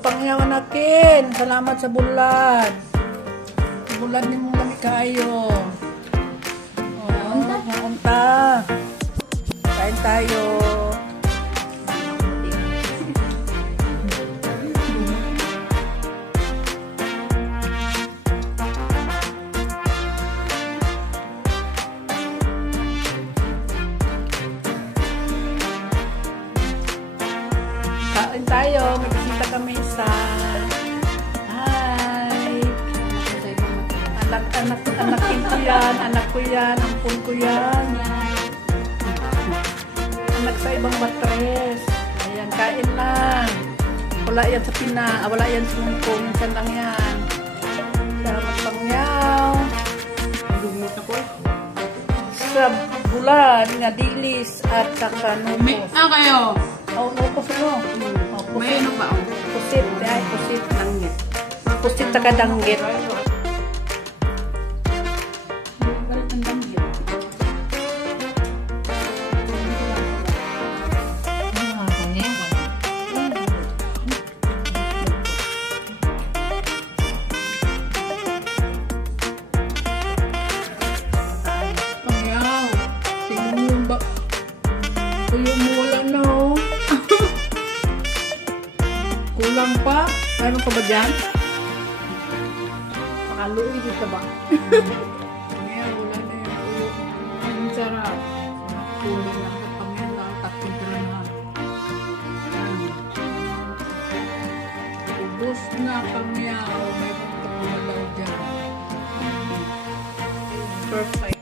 pangyaw anakin. Salamat sa bulan. Bulan ni mong lami kayo. Maunta. Kain tayo. Kain tayo. Magbisita kami sa Anakin ko yan, anak ko yan, ampun ko yan. Anak sa ibang matres. Ayan, kain lang. Wala yan sa wala yan sa mungkong. Minsan lang yan. Salamat pangyaw. Sa bulan, nga dilis at saka nukos. Kayo? Oo, nukos ano? May ano ba? Pusit, ay pusit. Danggit. Pusit taga danggit. Kulang pa? Mayroon pa ba dyan? Pakaluin dito ba? Ngayon, wala na yung ulo. Ang sarap. Kulang lang sa pangyan lang. Takin ko na na. Ubus na pangyaw. Mayroon pa kumalaw dyan. Perfect.